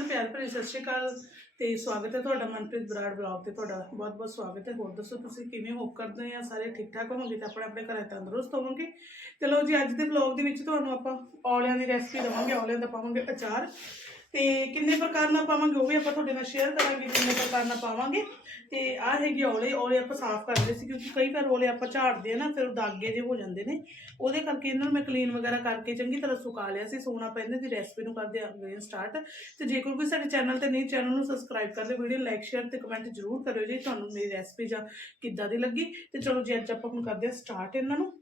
ਨੂੰ ਪਿਆਰ ਭਰੀ ਸਤਿ ਸ਼੍ਰੀ ਅਕਾਲ ਤੇ ਸਵਾਗਤ ਹੈ ਤੁਹਾਡਾ ਮਨਪ੍ਰੀਤ ਬਰਾੜ ਬਲੌਗ ਤੇ ਤੁਹਾਡਾ ਬਹੁਤ ਬਹੁਤ ਸਵਾਗਤ ਹੈ। ਹੋਰ ਦੱਸੋ ਤੁਸੀਂ ਕਿਵੇਂ ਹੋਪ ਕਰਦੇ ਆ ਸਾਰੇ ਠੀਕ ਠਾਕ ਹੋਵੋਗੇ ਤੇ ਆਪਣੇ ਆਪਣੇ ਘਰੇ ਤੰਦਰੁਸਤ ਹੋਵੋਗੇ? ਚਲੋ ਜੀ, ਅੱਜ ਦੇ ਬਲੌਗ ਦੇ ਵਿੱਚ ਤੁਹਾਨੂੰ ਆਪਾਂ ਔਲਿਆਂ ਦੀ ਰੈਸਪੀ ਦਵਾਂਗੇ, ਔਲਿਆਂ ਦਾ ਪਾਵਾਂਗੇ ਅਚਾਰ। ਤੇ ਕਿੰਨੇ ਪ੍ਰਕਾਰ ਨਾਲ ਪਾਵਾਂਗੇ ਉਹ ਵੀ ਆਪਾਂ ਤੁਹਾਡੇ ਨਾਲ ਸ਼ੇਅਰ ਕਰਾਂਗੇ, ਕਿੰਨੇ ਪ੍ਰਕਾਰ ਨਾਲ ਪਾਵਾਂਗੇ। ਤੇ ਆਹ ਹੈਗੇ ਔਲੇ ਔਲੇ ਆਪਾਂ ਸਾਫ਼ ਕਰਦੇ ਸੀ ਕਿਉਂਕਿ ਕਈ ਵਾਰ ਔਲੇ ਆਪਾਂ ਝਾੜਦੇ ਆ ਨਾ, ਫਿਰ ਦਾਗੇ ਜਿਹੇ ਹੋ ਜਾਂਦੇ ਨੇ। ਉਹਦੇ ਕਰਕੇ ਇਹਨਾਂ ਨੂੰ ਮੈਂ ਕਲੀਨ ਵਗੈਰਾ ਕਰਕੇ ਚੰਗੀ ਤਰ੍ਹਾਂ ਸੁਕਾ ਲਿਆ ਸੀ ਸੋਨਾ ਪੈਂਦੇ ਦੀ ਰੈਸਪੀ ਨੂੰ ਕਰਦੇ ਆਂਗੇ ਸਟਾਰਟ ਤੇ ਜੇਕਰ ਕੋਈ ਸਾਡੇ ਚੈਨਲ ਤੇ ਨਹੀਂ ਚੈਨਲ ਨੂੰ ਸਬਸਕ੍ਰਾਈਬ ਕਰ ਕਰਦੇ ਵੀਡੀਓ ਲਾਈਕ ਸ਼ੇਅਰ ਤੇ ਕਮੈਂਟ ਜ਼ਰੂਰ ਕਰਿਓ ਜੀ ਤੁਹਾਨੂੰ ਮੇਰੀ ਰੈਸਪੀ ਜਾਂ ਕਿੱਦਾਂ ਦੀ ਲੱਗੀ। ਤੇ ਚਲੋ ਜੀ, ਅੱਜ ਆਪਾਂ ਹੁਣ ਕਰਦੇ ਆ ਸਟਾਰਟ ਇਹਨਾਂ ਨੂੰ।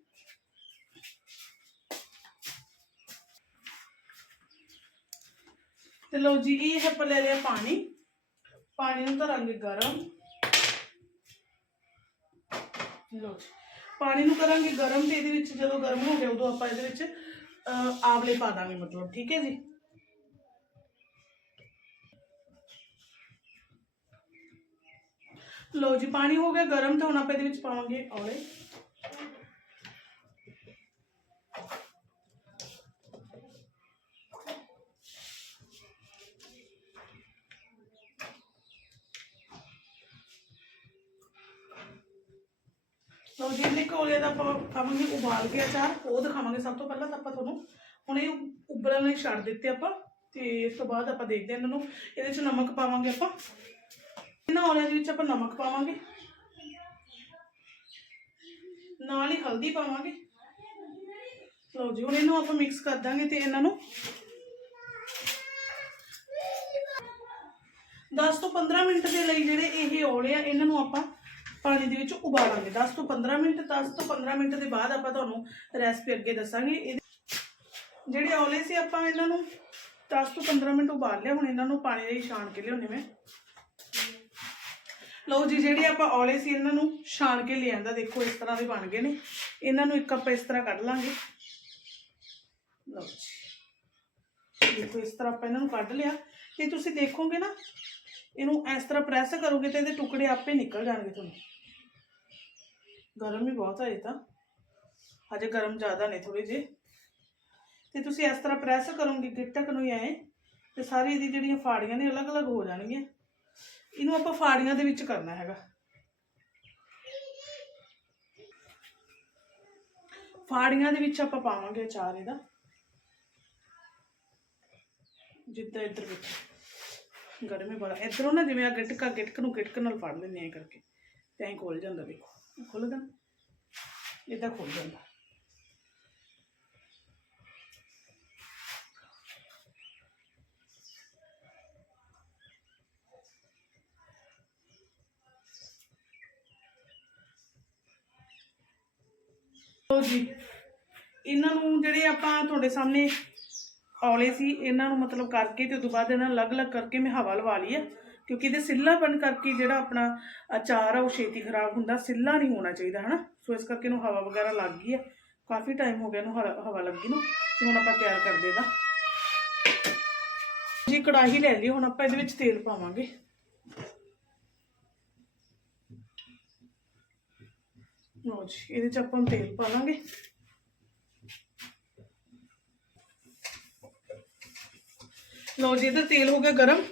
ਤੇ ਲਓ ਜੀ ਇਹ ਆਪਾਂ ਲੈ ਲਿਆ ਪਾਣੀ। ਪਾਣੀ ਨੂੰ ਧਰਾਂਗੇ ਗਰਮ। ਲਓ ਜੀ ਪਾਣੀ ਨੂੰ ਕਰਾਂਗੇ ਗਰਮ ਤੇ ਇਹਦੇ ਵਿੱਚ ਜਦੋਂ ਗਰਮ ਹੋ ਗਿਆ ਉਦੋਂ ਆਪਾਂ ਇਹਦੇ ਵਿੱਚ ਅਹ, ਆਵਲੇ ਪਾ ਦਾਂਗੇ ਮਤਲਬ ਠੀਕ ਹੈ ਜੀ? ਲਓ ਜੀ ਪਾਣੀ ਹੋ ਗਿਆ ਗਰਮ ਤਾਂ ਹੁਣ ਆਪਾਂ ਇਹਦੇ ਵਿੱਚ ਪਾਵਾਂਗੇ ਔਲੇ। ਲਓ ਜੀ ਇਹਨੇ ਕੋਲੇ ਦਾ ਆਪਾਂ ਖਾਵਾਂਗੇ, ਉਬਾਲ ਕੇ ਅਚਾਰ, ਉਹ ਦਿਖਾਵਾਂਗੇ ਸਭ ਤੋਂ ਪਹਿਲਾਂ ਤਾਂ ਆਪਾਂ ਤੁਹਾਨੂੰ। ਹੁਣ ਇਹ ਉਬਲਣ ਲਈ ਛੱਡ ਦਿੱਤੇ ਆਪਾਂ, ਤੇ ਇਸ ਤੋਂ ਬਾਅਦ ਆਪਾਂ ਦੇਖਦੇ ਹਾਂ ਇਹਨਾਂ ਨੂੰ। ਇਹਦੇ ਵਿੱਚ ਨਮਕ ਪਾਵਾਂਗੇ ਆਪਾਂ। ਇਹਨਾਂ ਔਲਿਆਂ ਦੇ ਵਿੱਚ ਆਪਾਂ ਨਮਕ ਪਾਵਾਂਗੇ। ਨਾਲ ਹੀ ਹਲਦੀ ਪਾਵਾਂਗੇ। ਲਓ ਜੀ, ਹੁਣ ਇਹਨੂੰ ਆਪਾਂ ਮਿਕਸ ਕਰ ਦਾਂਗੇ ਤੇ ਇਹਨਾਂ ਨੂੰ 10 ਤੋਂ 15 ਮਿੰਟ ਦੇ ਲਈ ਜਿਹੜੇ ਇਹ ਔਲੇ ਆ, ਇਹਨਾਂ ਨੂੰ ਆਪਾਂ ਪਾਣੀ ਦੇ ਵਿੱਚ ਉਬਾਲਾਂਗੇ। 10 ਤੋਂ 15 ਮਿੰਟ 10 ਤੋਂ 15 ਮਿੰਟ ਦੇ ਬਾਅਦ ਆਪਾਂ ਤੁਹਾਨੂੰ ਰੈਸਪੀ ਅੱਗੇ ਦੱਸਾਂਗੇ। ਇਹਦੇ- ਜਿਹੜੇ ਔਲੇ ਸੀ ਆਪਾਂ ਇਹਨਾਂ ਨੂੰ 10 ਤੋਂ 15 ਮਿੰਟ ਉਬਾਲ ਲਿਆ। ਹੁਣ ਇਹਨਾਂ ਨੂੰ ਪਾਣੀ ਦੇ ਛਾਣ ਕੇ ਲਿਆਉਣੇ ਮੈਂ। ਲਓ ਜੀ, ਜਿਹੜੇ ਆਪਾਂ ਔਲੇ ਸੀ ਇਹਨਾਂ ਨੂੰ ਛਾਣ ਕੇ ਲਿਆਂਦਾ, ਦੇਖੋ ਇਸ ਤਰ੍ਹਾਂ ਦੇ ਬਣ ਗਏ ਨੇ। ਇਹਨਾਂ ਨੂੰ ਇੱਕ ਆਪਾਂ ਇਸ ਤਰ੍ਹਾਂ ਕੱਢ ਲਾਂਗੇ। ਲਓ ਜੀ। ਦੇਖੋ ਇਸ ਤਰ੍ਹਾਂ ਆਪਾਂ ਇਹਨਾਂ ਨੂੰ ਕੱਢ ਲਿਆ। ਤੇ ਤੁਸੀਂ ਦੇਖੋਗੇ ਨਾ, ਇਹਨੂੰ ਇਸ ਤਰ੍ਹਾਂ ਪ੍ਰੈਸ ਕਰੋਗੇ ਤੇ ਇਹਦੇ ਟੁਕੜੇ ਆਪੇ ਨਿਕਲ ਜਾਣਗੇ ਤੁਹਾਨੂੰ। ਗਰਮ ਵੀ ਬਹੁਤ ਹੈ ਇਹ ਤਾਂ। ਹਜੇ ਗਰਮ ਜ਼ਿਆਦਾ ਨੇ ਥੋੜੇ ਜੇ ਤੇ ਤੁਸੀਂ ਇਸ ਤਰ੍ਹਾਂ ਪ੍ਰੈਸ ਕਰੋਗੇ, ਗਿੱਟਕ ਨੂੰ ਹੀ ਐ, ਤੇ ਸਾਰੀ ਇਹਦੀ ਜਿਹੜੀਆਂ ਫਾੜੀਆਂ ਨੇ ਅਲੱਗ-ਅਲੱਗ ਹੋ ਜਾਣਗੀਆਂ। ਇਹਨੂੰ ਆਪਾਂ ਫਾੜੀਆਂ ਦੇ ਵਿੱਚ ਕਰਨਾ ਹੈਗਾ। ਫਾੜੀਆਂ ਦੇ ਵਿੱਚ ਆਪਾਂ ਪਾਵਾਂਗੇ ਅਚਾਰ ਇਹਦਾ। ਜਿੱਦਾਂ ਇੱਧਰ ਵਿੱਚ ਗਰਮੀ ਬੜਾ। ਇਧਰੋਂ ਨਾ ਜਿਵੇਂ ਆ ਗਿਟਕਾ, ਗਿਟਕ ਨੂੰ ਗਿਟਕ ਨਾਲ ਫੜ ਲੈਂਦੇ ਐ ਕਰਕੇ। ਤੇ ਐਂ ਖੁੱਲ ਜਾਂਦਾ ਦੇਖੋ ਖੁੱਲਦਾ ਇਦਾਂ ਖੁੱਲ ਜਾਂਦਾ ਲਓ ਜੀ, ਇਹਨਾਂ ਨੂੰ ਜਿਹੜੇ ਆਪਾਂ ਤੁਹਾਡੇ ਸਾਹਮਣੇ ਔਲੇ ਸੀ, ਇਹਨਾਂ ਨੂੰ ਮਤਲਬ ਕਰਕੇ ਤੇ ਉਦੋਂ ਬਾਅਦ ਇਹਨਾਂ ਨੂੰ ਅਲੱਗ-ਅਲੱਗ ਕਰਕੇ ਮੈਂ ਹਵਾ ਲਵਾ ਲਈ ਆ। ਕਿਉਂਕਿ ਇਹਦੇ ਸਿੱਲਾਪਨ ਕਰਕੇ ਜਿਹੜਾ ਆਪਣਾ ਅਚਾਰ ਆ ਉਹ ਛੇਤੀ ਖਰਾਬ ਹੁੰਦਾ, ਸਿੱਲਾ ਨਹੀਂ ਹੋਣਾ ਚਾਹੀਦਾ, ਹਨਾ? ਸੋ ਇਸ ਕਰਕੇ ਇਹਨੂੰ ਹਵਾ ਵਗੈਰਾ ਲੱਗ ਗਈ ਆ। ਕਾਫੀ ਟਾਈਮ ਹੋ ਗਿਆ ਇਹਨੂੰ ਹਵਾ ਹਵਾ ਲੱਗੀ ਨੂੰ, ਤੇ ਹੁਣ ਆਪਾਂ ਤਿਆਰ ਕਰਦੇ ਇਹਦਾ। ਜੀ, ਕੜਾਹੀ ਲੈ ਲਈ ਹੁਣ ਆਪਾਂ ਇਹਦੇ ਵਿੱਚ ਤੇਲ ਪਾਵਾਂਗੇ। ਲਓ ਜੀ, ਇਹਦੇ ਚ ਆਪਾਂ ਹੁਣ ਤੇਲ ਪਾ ਲਾਂਗੇ। ਲਓ ਜੀ, ਇਹਦਾ ਤੇਲ ਹੋ ਗਿਆ ਗਰਮ।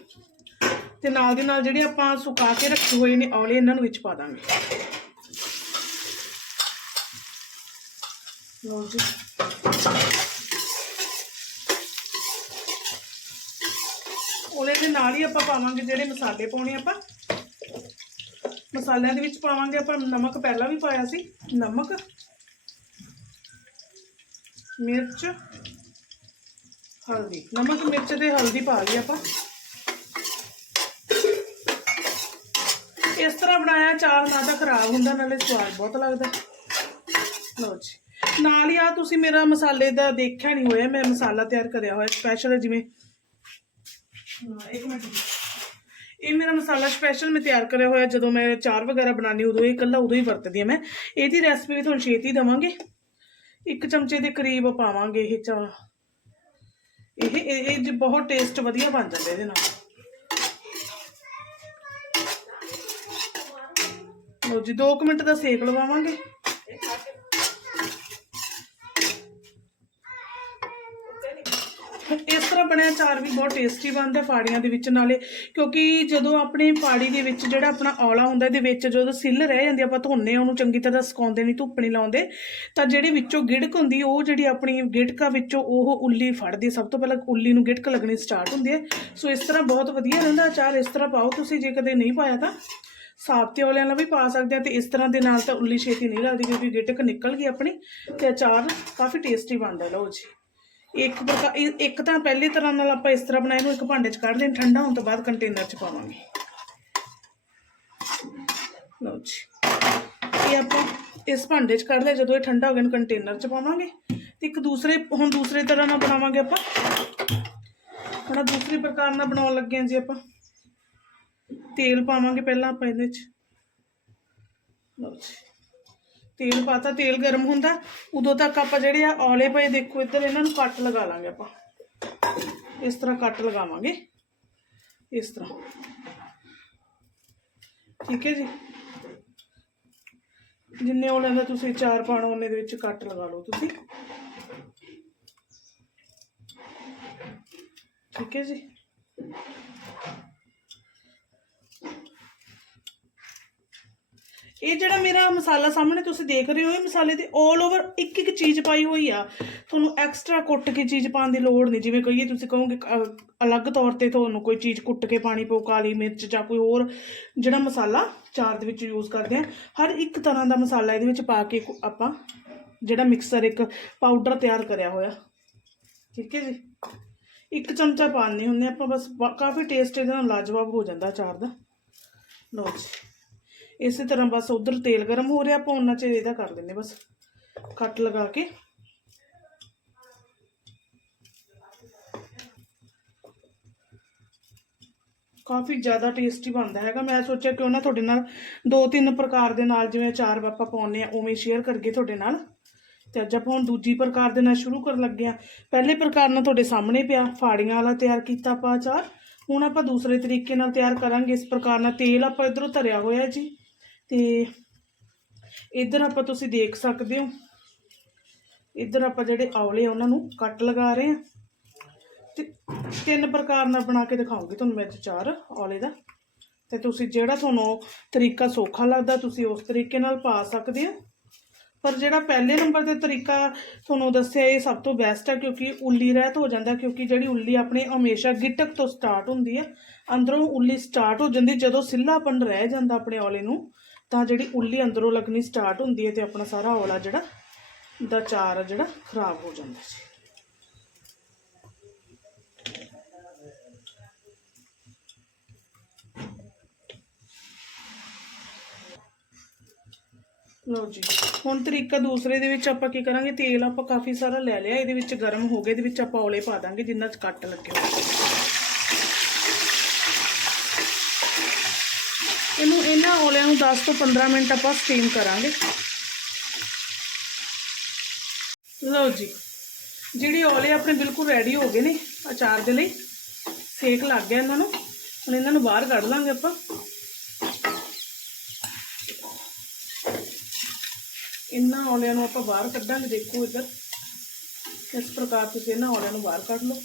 ਤੇ ਨਾਲ ਦੇ ਨਾਲ ਜਿਹੜੇ ਆਪਾਂ ਸੁਕਾ ਕੇ ਰੱਖੇ ਹੋਏ ਨੇ ਔਲੇ ਇਹਨਾਂ ਨੂੰ ਵਿੱਚ ਪਾ ਦਾਂਗੇ। ਲਓ ਜੀ। ਔਲੇ ਦੇ ਨਾਲ ਹੀ ਆਪਾਂ ਪਾਵਾਂਗੇ ਜਿਹੜੇ ਮਸਾਲੇ ਪਾਉਣੇ ਆਪਾਂ। ਮਸਾਲਿਆਂ ਦੇ ਵਿੱਚ ਪਾਵਾਂਗੇ ਆਪਾਂ ਨਮਕ, ਪਹਿਲਾਂ ਵੀ ਪਾਇਆ ਸੀ, ਨਮਕ, ਮਿਰਚ, ਹਲਦੀ। ਨਮਕ, ਮਿਰਚ ਤੇ ਹਲਦੀ ਪਾ ਲਈ ਆਪਾਂ। ਇਸ ਤਰ੍ਹਾਂ ਬਣਾਇਆ, ਚਾਰ ਨਾ ਤਾਂ ਖਰਾਬ ਹੁੰਦਾ, ਨਾਲੇ ਸਵਾਦ ਬਹੁਤ ਲੱਗਦਾ। ਲਓ ਜੀ। ਨਾਲ ਹੀ ਆ ਤੁਸੀਂ ਮੇਰਾ ਮਸਾਲੇ ਦਾ ਦੇਖਿਆ ਨਹੀਂ ਹੋਇਆ, ਮੈਂ ਮਸਾਲਾ ਤਿਆਰ ਕਰਿਆ ਹੋਇਆ ਸਪੈਸ਼ਲ ਜਿਵੇਂ ਇੱਕ ਮਿੰਟ ਇਹ ਮੇਰਾ ਮਸਾਲਾ ਸਪੈਸ਼ਲ ਮੈਂ ਤਿਆਰ ਕਰਿਆ ਹੋਇਆ, ਜਦੋਂ ਮੈਂ ਚਾਰ ਵਗੈਰਾ ਬਣਾਉਣੀ ਉਦੋਂ ਇਹ ਇਕੱਲਾ ਉਦੋਂ ਹੀ ਵਰਤਦੀ ਆ ਮੈਂ। ਇਹਦੀ ਰੈਸਪੀ ਵੀ ਤੁਹਾਨੂੰ ਛੇਤੀ ਦਵਾਂਗੇ। ਇੱਕ ਚਮਚੇ ਦੇ ਕਰੀਬ ਪਾਵਾਂਗੇ ਇਹ ਚਾ ਇਹ ਇਹ ਇਹ ਜੀ ਬਹੁਤ ਟੇਸਟ ਵਧੀਆ ਬਣ ਜਾਂਦਾ ਇਹਦੇ ਨਾਲ। ਲਓ ਜੀ 2 ਮਿੰਟ ਦਾ ਸੇਕ ਲਵਾਵਾਂਗੇ। ਇਸ ਤਰ੍ਹਾਂ ਬਣਿਆ ਚਾਰ ਵੀ ਬਹੁਤ ਟੇਸਟੀ ਬਣਦਾ ਫਾੜੀਆਂ ਦੇ ਵਿੱਚ ਨਾਲੇ, ਕਿਉਂਕਿ ਜਦੋਂ ਆਪਣੇ ਫਾੜੀ ਦੇ ਵਿੱਚ ਜਿਹੜਾ ਆਪਣਾ ਔਲਾ ਹੁੰਦਾ, ਇਹਦੇ ਵਿੱਚ ਜਦੋਂ ਸਿੱਲ ਰਹਿ ਜਾਂਦੀ ਆਪਾਂ ਧੋਨੇ ਉਹਨੂੰ ਚੰਗੀ ਤਰ੍ਹਾਂ ਸੁਕਾਉਂਦੇ ਨਹੀਂ ਧੁੱਪ ਨਹੀਂ ਲਾਉਂਦੇ, ਤਾਂ ਜਿਹੜੀ ਵਿੱਚੋਂ ਗਿੜਕ ਹੁੰਦੀ, ਉਹ ਜਿਹੜੀ ਆਪਣੀ ਗਿੜਕਾ ਵਿੱਚੋਂ ਉਹ ਉੱਲੀ ਫੜਦੀ ਸਭ ਤੋਂ ਪਹਿਲਾਂ ਉੱਲੀ ਨੂੰ ਗਿੜਕ ਲੱਗਣੀ ਸਟਾਰਟ ਹੁੰਦੀ ਹੈ ਸੋ ਇਸ ਤਰ੍ਹਾਂ ਬਹੁਤ ਵਧੀਆ ਰਹਿੰਦਾ ਅਚਾਰ, ਇਸ ਤਰ੍ਹਾਂ ਪਾਓ। ਤੁਸੀਂ ਜੇ ਕਦੇ ਨਹੀਂ ਪਾਇਆ ਤਾਂ ਸਾਬਤੇ ਔਲਿਆਂ ਨਾਲ ਵੀ ਪਾ ਸਕਦੇ ਆ ਤੇ ਇਸ ਤਰ੍ਹਾਂ ਦੇ ਨਾਲ ਤਾਂ ਉੱਲੀ ਛੇਤੀ ਨਹੀਂ ਲੱਗਦੀ ਕਿਉਂਕਿ ਗਿਟਕ ਨਿਕਲ ਗਈ ਆਪਣੀ ਤੇ ਅਚਾਰ ਕਾਫੀ ਟੇਸਟੀ ਬਣਦਾ, ਲਓ ਜੀ। ਇੱਕ ਪ੍ਰਕਾਰ ਇੱਕ ਤਾਂ ਪਹਿਲੀ ਤਰ੍ਹਾਂ ਨਾਲ ਆਪਾਂ ਇਸ ਤਰ੍ਹਾਂ ਬਣਾਇਆ ਇਹਨੂੰ ਇੱਕ ਭਾਂਡੇ 'ਚ ਕੱਢ ਲੈਣ ਠੰਡਾ ਹੋਣ ਤੋਂ ਬਾਅਦ ਕੰਟੇਨਰ 'ਚ ਪਾਵਾਂਗੇ। ਲਓ ਜੀ। ਇਹ ਆਪਾਂ ਇਸ ਭਾਂਡੇ 'ਚ ਕੱਢ ਲਿਆ, ਜਦੋਂ ਇਹ ਠੰਡਾ ਹੋ ਗਿਆ ਕੰਟੇਨਰ 'ਚ ਪਾਵਾਂਗੇ। ਤੇ ਇੱਕ ਦੂਸਰੇ, ਹੁਣ ਦੂਸਰੇ ਤਰ੍ਹਾਂ ਨਾਲ ਬਣਾਵਾਂਗੇ ਆਪਾਂ। ਹੁਣ, ਦੂਸਰੀ ਪ੍ਰਕਾਰ ਨਾਲ ਬਣਾਉਣ ਲੱਗੇ ਹਾਂ ਜੀ ਆਪਾਂ। ਤੇਲ ਪਾਵਾਂਗੇ ਪਹਿਲਾਂ ਆਪਾਂ ਇਹਦੇ 'ਚ। ਲਓ ਜੀ। ਤੇਲ ਪਾਤਾ, ਤੇਲ ਗਰਮ ਹੁੰਦਾ। ਉਦੋਂ ਤੱਕ ਆਪਾਂ ਜਿਹੜੇ ਆ ਔਲੇ ਪਏ ਦੇਖੋ, ਇੱਧਰ ਇਹਨਾਂ ਨੂੰ ਕੱਟ ਲਗਾ ਲਾਂਗੇ ਆਪਾਂ। ਇਸ ਤਰ੍ਹਾਂ ਕੱਟ ਲਗਾਵਾਂਗੇ। ਇਸ ਤਰ੍ਹਾਂ। ਠੀਕ ਹੈ ਜੀ। ਜਿੰਨੇ ਔਲਿਆਂ ਦਾ ਤੁਸੀਂ ਚਾਰ ਪਾਣਾ, ਉਹਨੇ ਦੇ ਵਿੱਚ ਕੱਟ ਲਗਾ ਲਓ ਤੁਸੀਂ। ਠੀਕ ਹੈ ਜੀ। ਇਹ ਜਿਹੜਾ ਮੇਰਾ ਮਸਾਲਾ ਸਾਹਮਣੇ ਤੁਸੀਂ ਦੇਖ ਰਹੇ ਹੋ, ਇਹ ਮਸਾਲੇ ਤੇ 올 ਓਵਰ ਇੱਕ ਇੱਕ ਚੀਜ਼ ਪਾਈ ਹੋਈ ਆ। ਤੁਹਾਨੂੰ ਐਕਸਟਰਾ ਕੁੱਟ ਕੇ ਚੀਜ਼ ਪਾਉਣ ਦੀ ਲੋੜ ਨਹੀਂ। ਜਿਵੇਂ ਕਹੀਏ ਤੁਸੀਂ ਕਹੋਗੇ ਅਲੱਗ ਤੌਰ ਤੇ ਤੁਹਾਨੂੰ ਕੋਈ ਚੀਜ਼ ਕੁੱਟ ਕੇ ਪਾਣੀ ਪਓ, ਕਾਲੀ ਮਿਰਚ ਜਾਂ ਕੋਈ ਹੋਰ ਜਿਹੜਾ ਮਸਾਲਾ ਚਾਰ ਦੇ ਵਿੱਚ ਯੂਜ਼ ਕਰਦੇ ਆ। ਹਰ ਇੱਕ ਤਰ੍ਹਾਂ ਦਾ ਮਸਾਲਾ ਇਹਦੇ ਵਿੱਚ ਪਾ ਕੇ ਆਪਾਂ ਜਿਹੜਾ ਮਿਕਸਰ ਇੱਕ ਪਾਊਡਰ ਤਿਆਰ ਕਰਿਆ ਹੋਇਆ। ਠੀਕ ਹੈ ਜੀ? ਇੱਕ ਚਮਚਾ ਪਾਉਂਦੇ ਹੁੰਦੇ ਆਪਾਂ, ਬਸ ਬ- ਕਾਫੀ ਟੇਸਟ ਇਹਦਾ ਨਾਲ ਲਾਜਵਾਬ ਹੋ ਜਾਂਦਾ ਅਚਾਰ ਦਾ। ਲਓ ਜੀ। ਇਸੇ ਤਰ੍ਹਾਂ ਬਸ ਉਧਰ ਤੇਲ ਗਰਮ ਹੋ ਰਿਹਾ, ਆਪਾਂ ਉਹਨਾਂ ਚ ਇਹਦਾ ਕਰ ਦਿੰਦੇ ਬਸ। ਕੱਟ ਲਗਾ ਕੇ। ਕਾਫੀ ਜ਼ਿਆਦਾ ਟੇਸਟੀ ਬਣਦਾ ਹੈਗਾ। ਮੈਂ ਸੋਚਿਆ ਕਿਉਂ ਨਾ ਤੁਹਾਡੇ ਨਾਲ ਦੋ ਤਿੰਨ ਪ੍ਰਕਾਰ ਦੇ ਨਾਲ, ਜਿਵੇਂ ਚਾਰ ਆਪਾਂ ਪਾਉਂਦੇ ਆ ਉਵੇਂ ਸ਼ੇਅਰ ਕਰਕੇ ਤੁਹਾਡੇ ਨਾਲ। ਤੇ ਅੱਜ ਆਪਾਂ ਹੁਣ ਦੂਜੀ ਪ੍ਰਕਾਰ ਦੇ ਨਾਲ ਸ਼ੁਰੂ ਕਰਨ ਲੱਗੇ ਆ ਪਹਿਲੇ ਪ੍ਰਕਾਰ ਨਾਲ ਤੁਹਾਡੇ ਸਾਹਮਣੇ ਪਿਆ, ਫਾੜੀਆਂ ਵਾਲਾ ਤਿਆਰ ਕੀਤਾ ਆਪਾਂ ਚਾਰ ਹੁਣ ਆਪਾਂ ਦੂਸਰੇ ਤਰੀਕੇ ਨਾਲ ਤਿਆਰ ਕਰਾਂਗੇ। ਇਸ ਪ੍ਰਕਾਰ ਨਾਲ ਤੇਲ ਆਪਾਂ ਇਧਰੋਂ ਧਰਿਆ ਹੋਇਆ ਜੀ। ਤੇ ਇਧਰ ਆਪਾਂ ਤੁਸੀਂ ਦੇਖ ਸਕਦੇ ਹੋ। ਇਧਰ ਆਪਾਂ ਜਿਹੜੇ ਔਲੇ ਆ, ਉਹਨਾਂ ਨੂੰ ਕੱਟ ਲਗਾ ਰਹੇ ਆ ਤੇ ਤਿੰਨ ਪ੍ਰਕਾਰ ਨਾਲ ਬਣਾ ਕੇ ਦਿਖਾਉਂਗੀ ਤੁਹਾਨੂੰ ਮੈਂ ਚਾਰ ਔਲੇ ਦਾ। ਤੇ ਤੁਸੀਂ ਜਿਹੜਾ ਤੁਹਾਨੂੰ ਤਰੀਕਾ ਸੌਖਾ ਲੱਗਦਾ, ਤੁਸੀਂ ਉਸ ਤਰੀਕੇ ਨਾਲ ਪਾ ਸਕਦੇ ਹੋ। ਪਰ ਜਿਹੜਾ ਪਹਿਲੇ ਨੰਬਰ ਤੇ ਤਰੀਕਾ ਤੁਹਾਨੂੰ ਦੱਸਿਆ, ਇਹ ਸਭ ਤੋਂ ਬੈਸਟ ਹੈ ਕਿਉਂਕਿ ਉੱਲੀ ਰਹਿਤ ਹੋ ਜਾਂਦਾ, ਕਿਉਂਕਿ ਜਿਹੜੀ ਉੱਲੀ ਆਪਣੀ ਹਮੇਸ਼ਾ ਗਿੱਟਕ ਤੋਂ ਸਟਾਰਟ ਹੁੰਦੀ ਹੈ ਅੰਦਰੋਂ ਉੱਲੀ ਸਟਾਰਟ ਹੋ ਜਾਂਦੀ, ਜਦੋਂ ਸਿੱਲਾਪਨ ਰਹਿ ਜਾਂਦਾ ਆਪਣੇ ਔਲੇ ਨੂੰ ਤਾਂ ਜਿਹੜੀ ਉੱਲੀ ਅੰਦਰੋਂ ਲੱਗਣੀ ਸਟਾਰਟ ਹੁੰਦੀ ਹੈ ਤੇ ਆਪਣਾ ਸਾਰਾ ਔਲਾ ਜਿਹੜਾ, ਦਾ ਚਾਰ ਜਿਹੜਾ ਖਰਾਬ ਹੋ ਜਾਂਦਾ ਜੀ ਲਓ ਜੀ, ਹੁਣ ਤਰੀਕਾ ਦੂਸਰੇ ਦੇ ਵਿੱਚ ਆਪਾਂ ਕੀ ਕਰਾਂਗੇ, ਤੇਲ ਆਪਾਂ ਕਾਫੀ ਸਾਰਾ ਲੈ ਲਿਆ, ਇਹਦੇ ਵਿੱਚ ਗਰਮ ਹੋ ਗਿਆ ਇਹਦੇ ਵਿੱਚ ਆਪਾਂ ਔਲੇ ਪਾ ਦਾਂਗੇ ਜਿੰਨਾ ਚ ਕੱਟ ਲੱਗੇ ਹੋਏ। ਇਹਨੂੰ ਇਹਨਾਂ ਔਲਿਆਂ ਨੂੰ 10 ਤੋਂ 15 ਮਿੰਟ ਆਪਾਂ ਸਟੀਮ ਕਰਾਂਗੇ। ਲਓ ਜੀ, ਜਿਹੜੇ ਔਲੇ ਆਪਣੇ ਬਿਲਕੁਲ ਰੈਡੀ ਹੋ ਗਏ ਨੇ ਅਚਾਰ ਦੇ ਲਈ, ਸੇਕ ਲੱਗ ਗਿਆ ਇਹਨਾਂ ਨੂੰ। ਹੁਣ ਇਹਨਾਂ ਨੂੰ ਬਾਹਰ ਕੱਢ ਲਾਂਗੇ ਆਪਾਂ। ਇਹਨਾਂ ਔਲਿਆਂ ਨੂੰ ਆਪਾਂ ਬਾਹਰ ਕੱਢਾਂਗੇ, ਦੇਖੋ ਇੱਧਰ। ਇਸ ਪ੍ਰਕਾਰ ਤੁਸੀਂ ਇਹਨਾਂ ਔਲਿਆਂ ਨੂੰ ਬਾਹਰ ਕੱਢ ਲਓ।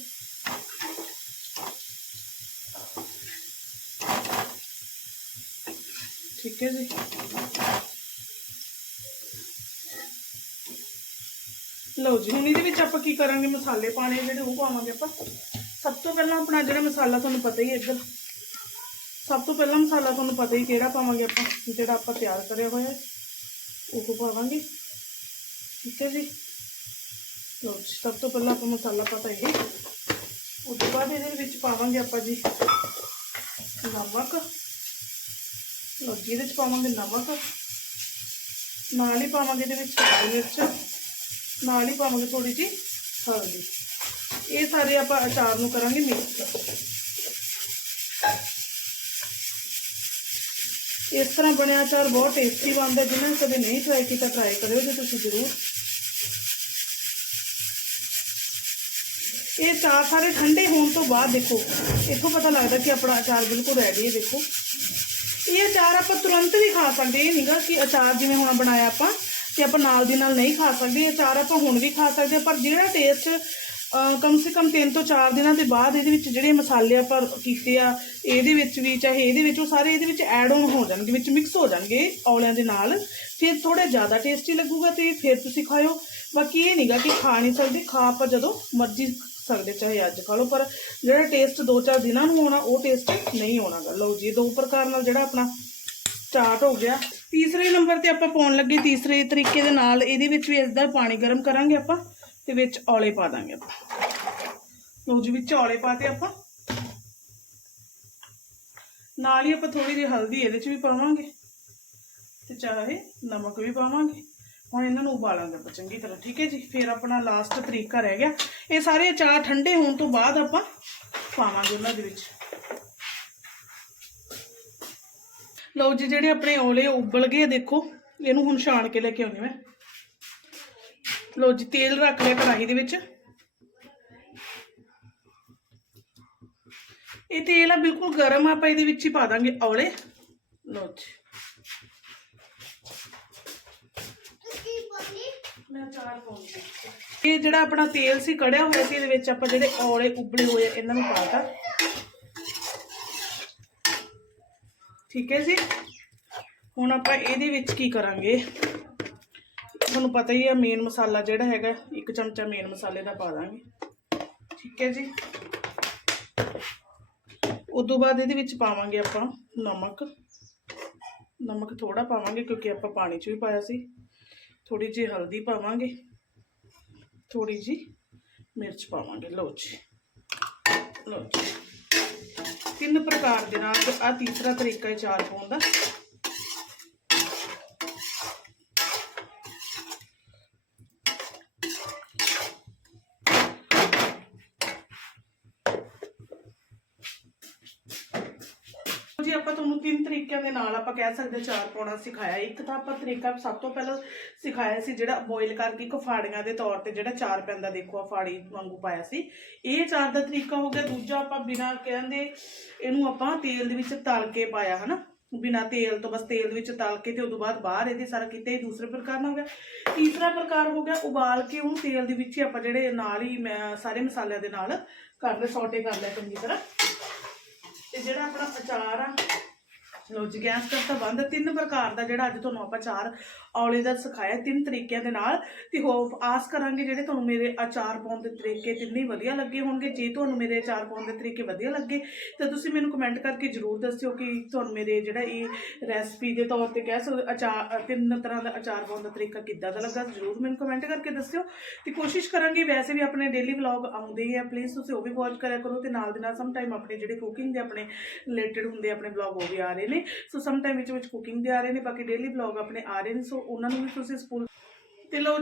ਠੀਕ ਹੈ ਜੀ। ਲਓ ਜੀ, ਹੁਣ ਇਹਦੇ ਵਿੱਚ ਆਪਾਂ ਕੀ ਕਰਾਂਗੇ? ਮਸਾਲੇ ਪਾਣੇ ਜਿਹੜੇ, ਉਹ ਪਾਵਾਂਗੇ ਆਪਾਂ। ਸਭ ਤੋਂ ਪਹਿਲਾਂ ਆਪਣਾ ਜਿਹੜਾ ਮਸਾਲਾ ਤੁਹਾਨੂੰ ਪਤਾ ਹੀ ਹੈ ਇੱਧਰ। ਸਭ ਤੋਂ ਪਹਿਲਾਂ ਮਸਾਲਾ ਤੁਹਾਨੂੰ ਪਤਾ ਹੀ ਕਿਹੜਾ ਪਾਵਾਂਗੇ ਆਪਾਂ, ਜਿਹੜਾ ਆਪਾਂ ਤਿਆਰ ਕਰਿਆ ਹੋਇਆ ਉਹ ਪਾਵਾਂਗੇ। ਠੀਕ ਹੈ ਜੀ। ਲਓ ਜੀ, ਸਭ ਤੋਂ ਪਹਿਲਾਂ ਆਪਾਂ ਮਸਾਲਾ ਪਤਾ ਇਹ ਉਸ ਤੋਂ ਬਾਅਦ ਇਹਦੇ ਵਿੱਚ ਪਾਵਾਂਗੇ ਆਪਾਂ ਜੀ ਨਮਕ। ਲਓ ਜੀ ਇਹਦੇ ਵਿੱਚ ਪਾਵਾਂਗੇ ਨਮਕ। ਨਾਲ ਹੀ ਪਾਵਾਂਗੇ ਇਹਦੇ ਵਿੱਚ ਕਾਲੀ ਮਿਰਚ। ਨਾਲ ਹੀ ਪਾਵਾਂਗੇ ਥੋੜੀ ਜੀ ਹਲਦੀ। ਇਹ ਸਾਰੇ ਆਪਾਂ ਅਚਾਰ ਨੂੰ ਕਰਾਂਗੇ ਮਿਕਸ ਇਸ ਤਰ੍ਹਾਂ ਬਣਿਆ ਅਚਾਰ ਬਹੁਤ ਟੇਸਟੀ ਬਣਦਾ। ਜਿਹਨਾਂ ਨੇ ਕਦੇ ਨਹੀਂ ਟਰਾਈ ਕੀਤਾ ਟਰਾਈ ਕਰਿਓ ਜੇ ਤੁਸੀਂ ਜ਼ਰੂਰ। ਇਹ ਅਚਾਰ ਸਾਰੇ ਠੰਡੇ ਹੋਣ ਤੋਂ ਬਾਅਦ ਦੇਖੋ, ਇੱਥੋਂ ਪਤਾ ਲੱਗਦਾ ਕਿ ਆਪਣਾ ਅਚਾਰ ਬਿਲਕੁਲ ਰੈਡੀ ਹੈ, ਦੇਖੋ। ਇਹ ਅਚਾਰ ਆਪਾਂ ਤੁਰੰਤ ਵੀ ਖਾ ਸਕਦੇ ਇਹ ਨਹੀਂਗਾ ਕਿ ਅਚਾਰ ਜਿਵੇਂ ਹੁਣ ਬਣਾਇਆ ਆਪਾਂ ਕਿ ਆਪਾਂ ਨਾਲ ਦੀ ਨਾਲ ਨਹੀਂ ਖਾ ਸਕਦੇ ਇਹ ਅਚਾਰ ਆਪਾਂ ਹੁਣ ਵੀ ਖਾ ਸਕਦੇ ਹਾਂ, ਪਰ ਜਿਹੜਾ ਟੇਸਟ ਕਮ ਸੇ ਕਮ 3 ਤੋਂ 4 ਦਿਨਾਂ ਦੇ ਬਾਅਦ ਇਹਦੇ ਵਿੱਚ ਜਿਹੜੇ ਮਸਾਲੇ ਆਪਾਂ ਕੀਤੇ ਆ ਇਹਦੇ ਵਿੱਚ ਵੀ ਚਾਹੇ ਇਹਦੇ ਵਿੱਚ ਉਹ ਸਾਰੇ ਇਹਦੇ ਵਿੱਚ ਐਡ ਆਨ ਹੋ ਜਾਣਗੇ ਵਿੱਚ ਮਿਕਸ ਹੋ ਜਾਣਗੇ ਔਲਿਆਂ ਦੇ ਨਾਲ ਫਿਰ ਥੋੜਾ ਜ਼ਿਆਦਾ ਟੇਸਟੀ ਲੱਗੂਗਾ ਤੇ ਫਿਰ ਤੁਸੀਂ ਖਾਓ ਬਾਕੀ ਇਹ ਨਹੀਂਗਾ ਕਿ ਖਾ ਨਹੀਂ ਸਕਦੇ ਖਾ ਆਪਾਂ ਜਦੋਂ ਮਰਜ਼ੀ ਸਕਦੇ, ਚਾਹੇ ਅੱਜ ਖਾ ਲਓ, ਪਰ ਜਿਹੜਾ ਟੇਸਟ 2-4 ਦਿਨਾਂ ਨੂੰ ਆਉਣਾ, ਉਹ ਟੇਸਟ ਨਹੀਂ ਆਉਣਾਗਾ ਲਓ ਜੀ, ਦੋ ਪ੍ਰਕਾਰ ਨਾਲ ਜਿਹੜਾ ਆਪਣਾ ਸਟਾਰਟ ਹੋ ਗਿਆ। ਤੀਸਰੇ ਨੰਬਰ ਤੇ ਆਪਾਂ ਪਾਉਣ ਲੱਗੇ ਤੀਸਰੇ ਤਰੀਕੇ ਦੇ ਨਾਲ, ਇਹਦੇ ਵਿੱਚ ਵੀ ਇਸਦਾ ਪਾਣੀ ਗਰਮ ਕਰਾਂਗੇ ਆਪਾਂ, ਤੇ ਵਿੱਚ ਔਲੇ ਪਾ ਦਾਂਗੇ ਆਪਾਂ। ਲਓ ਜੀ, ਵਿੱਚ ਔਲੇ ਪਾਤੇ ਆਪਾਂ। ਨਾਲ ਹੀ ਆਪਾਂ ਥੋੜੀ ਜਿਹੀ ਹਲਦੀ ਇਹਦੇ ਚ ਵੀ ਪਾਵਾਂਗੇ, ਤੇ ਚਾਹੇ ਨਮਕ ਵੀ ਪਾਵਾਂਗੇ। ਹੁਣ ਇਹਨਾਂ ਨੂੰ ਉਬਾਲਾਂਗੇ ਆਪਾਂ ਚੰਗੀ ਤਰ੍ਹਾਂ, ਠੀਕ ਹੈ ਜੀ? ਫਿਰ ਆਪਣਾ ਲਾਸਟ ਤਰੀਕਾ ਰਹਿ ਗਿਆ। ਇਹ ਸਾਰੇ ਅਚਾਰ ਠੰਡੇ ਹੋਣ ਤੋਂ ਬਾਅਦ ਆਪਾਂ ਪਾਵਾਂਗੇ ਉਹਨਾਂ ਦੇ ਵਿੱਚ। ਲਓ ਜੀ, ਜਿਹੜੇ ਆਪਣੇ ਔਲੇ ਉਬਲ ਗਏ ਦੇਖੋ। ਇਹਨੂੰ ਹੁਣ ਛਾਣ ਕੇ ਲੈ ਕੇ ਆਉਣੀ ਮੈਂ। ਲਓ ਜੀ, ਤੇਲ ਰੱਖ ਲਿਆ ਕੜਾਹੀ ਦੇ ਵਿੱਚ। ਇਹ ਤੇਲ ਆ, ਬਿਲਕੁਲ ਗਰਮ ਆ, ਆਪਾਂ ਇਹਦੇ ਵਿੱਚ ਹੀ ਪਾ ਦਾਂਗੇ ਔਲੇ। ਲਓ ਜੀ ਮੈਂ ਚਾਰ ਪਾਉਂਗੀ ਇਹ ਜਿਹੜਾ ਆਪਣਾ ਤੇਲ ਸੀ, ਕੜਿਆ ਹੋਇਆ ਸੀ, ਇਹਦੇ ਵਿੱਚ ਆਪਾਂ ਜਿਹੜੇ ਔਲੇ ਉਬਲੇ ਹੋਏ ਇਹਨਾਂ ਨੂੰ ਪਾਤਾ ਠੀਕ ਹੈ ਜੀ? ਹੁਣ ਆਪਾਂ ਇਹਦੇ ਵਿੱਚ ਕੀ ਕਰਾਂਗੇ? ਤੁਹਾਨੂੰ ਪਤਾ ਹੀ ਹੈ ਮੇਨ ਮਸਾਲਾ ਜਿਹੜਾ ਹੈਗਾ, ਇੱਕ ਚਮਚਾ ਮੇਨ ਮਸਾਲੇ ਦਾ ਪਾ ਦਾਂਗੇ। ਠੀਕ ਹੈ ਜੀ? ਉਦੋਂ ਬਾਅਦ ਇਹਦੇ ਵਿੱਚ ਪਾਵਾਂਗੇ ਆਪਾਂ ਨਮਕ। ਨਮਕ ਥੋੜਾ ਪਾਵਾਂਗੇ, ਕਿਉਂਕਿ ਆਪਾਂ ਪਾਣੀ 'ਚ ਵੀ ਪਾਇਆ ਸੀ। ਥੋੜੀ ਜਿਹੀ ਹਲਦੀ ਪਾਵਾਂਗੇ ਥੋੜੀ ਜਿਹੀ ਮਿਰਚ ਪਾਵਾਂਗੇ, ਲਓ ਜੀ ਲਓ ਜੀ। ਤਿੰਨ ਪ੍ਰਕਾਰ ਦੇ ਨਾਲ ਆ ਤੀਸਰਾ ਤਰੀਕਾ ਹੈ ਚਾਰ ਪਾਉਣ ਦਾ। ਜੀ ਆਪਾਂ ਤੁਹਾਨੂੰ ਤਿੰਨ ਤਰੀਕਿਆਂ ਦੇ ਨਾਲ ਆਪਾਂ ਕਹਿ ਸਕਦੇ ਹਾਂ ਚਾਰ ਪਾਉਣਾ ਸਿਖਾਇਆ, ਇੱਕ ਤਾਂ ਆਪਾਂ ਤਰੀਕਾ ਸਭ ਤੋਂ ਪਹਿਲਾਂ ਸਿਖਾਇਆ ਸੀ ਜਿਹੜਾ ਬੋਇਲ ਕਰਕੇ ਇੱਕ ਦੇ ਤੌਰ ਤੇ ਜਿਹੜਾ ਚਾਰ ਪੈਂਦਾ ਦੇਖੋ ਆ ਫਾੜੀ ਵਾਂਗੂ ਪਾਇਆ ਸੀ। ਇਹ ਚਾਰ ਦਾ ਤਰੀਕਾ ਹੋ ਗਿਆ, ਦੂਜਾ ਆਪਾਂ ਬਿਨਾਂ ਕਹਿੰਦੇ ਇਹਨੂੰ ਆਪਾਂ ਤੇਲ ਦੇ ਵਿੱਚ ਤਲ ਕੇ ਪਾਇਆ, ਹਨਾ? ਬਿਨਾਂ ਤੇਲ ਤੋਂ ਬਸ ਤੇਲ ਦੇ ਵਿੱਚ ਤਲ ਕੇ ਤੇ ਉਦੋਂ ਬਾਅਦ ਬਾਹਰ ਇਹਦੇ ਸਾਰਾ ਕੀਤਾ ਇਹ ਦੂਸਰੇ ਪ੍ਰਕਾਰ ਨਾਲ ਹੋ ਗਿਆ। ਤੀਸਰਾ ਪ੍ਰਕਾਰ ਹੋ ਗਿਆ, ਉਬਾਲ ਕੇ ਉਹਨੂੰ ਤੇਲ ਦੇ ਵਿੱਚ ਹੀ ਆਪਾਂ ਜਿਹੜੇ ਨਾਲ ਹੀ ਮੈਂ ਸਾਰੇ ਮਸਾਲਿਆਂ ਦੇ ਨਾਲ ਕਰ ਲੈ ਸੌਟੇ ਕਰ ਲਿਆ ਚੰਗੀ ਤਰ੍ਹਾਂ। ਤੇ ਜਿਹੜਾ ਆਪਣਾ ਅਚਾਰ ਆ ਲੋ ਜੀ, ਗੈਸ ਕਰਤਾ ਬੰਦ ਤਿੰਨ ਪ੍ਰਕਾਰ ਦਾ ਜਿਹੜਾ ਅੱਜ ਤੁਹਾਨੂੰ ਆਪਾਂ ਅਚਾਰ ਔਲੇ ਦਾ ਸਿਖਾਇਆ, ਤਿੰਨ ਤਰੀਕਿਆਂ ਦੇ ਨਾਲ। ਤੇ ਹੋਪ ਆਸ ਕਰਾਂਗੇ ਜਿਹੜੇ ਤੁਹਾਨੂੰ ਮੇਰੇ ਅਚਾਰ ਪਾਉਣ ਦੇ ਤਰੀਕੇ ਤਿੰਨੇ ਵਧੀਆ ਲੱਗੇ ਹੋਣਗੇ। ਜੇ ਤੁਹਾਨੂੰ ਮੇਰੇ ਅਚਾਰ ਪਾਉਣ ਦੇ ਤਰੀਕੇ ਵਧੀਆ ਲੱਗੇ, ਤਾਂ ਤੁਸੀਂ ਮੈਨੂੰ ਕਮੈਂਟ ਕਰਕੇ ਜਰੂਰ ਦੱਸਿਓ ਕਿ ਤੁਹਾਨੂੰ ਮੇਰੇ ਜਿਹੜਾ ਇਹ ਰੈਸਪੀ ਦੇ ਤੌਰ ਤੇ ਕਹਿ ਸਕਦੇ ਅਚਾਰ, ਤਿੰਨ ਤਰ੍ਹਾਂ ਦਾ ਅਚਾਰ ਪਾਉਣ ਦਾ ਤਰੀਕਾ ਕਿੱਦਾਂ ਦਾ ਲੱਗਾ, ਜਰੂਰ ਮੈਨੂੰ ਕਮੈਂਟ ਕਰਕੇ ਦੱਸਿਓ। ਤੇ ਕੋਸ਼ਿਸ਼ ਕਰਾਂਗੇ, ਵੈਸੇ ਵੀ ਆਪਣੇ ਡੇਲੀ ਵਲੌਗ ਆਉਂਦੇ ਹੀ ਆ ਪਲੀਜ਼ ਤੁਸੀਂ ਉਹ ਵੀ ਵਾਚ ਕਰਿਆ ਕਰੋ ਤੇ ਨਾਲ ਦੇ ਨਾਲ ਸਮ ਟਾਈਮ ਆਪਣੇ ਜਿਹੜੇ ਕੁਕਿੰਗ ਦੇ ਆਪਣੇ ਰਿਲੇਟਡ ਹੁੰਦੇ ਆਪਣੇ ਵਲੌਗ ਉਹ ਵੀ ਆ ਰਹੇ ਨੇ। ਸੋ ਸਮ ਟਾਈਮ ਵਿੱਚ ਵਿੱਚ ਕੁਕਿੰਗ ਦੇ ਆ ਰਹੇ ਨੇ, ਬਾਕੀ ਡੇਲੀ ਵਲੌਗ ਆਪਣੇ ਆ ਰਹੇ ਨੇ ਸੋ ਉਹਨਾਂ ਨੂੰ ਵੀ ਤੁਸੀਂ ਸਕੂਲ ਤੇ ਲੋ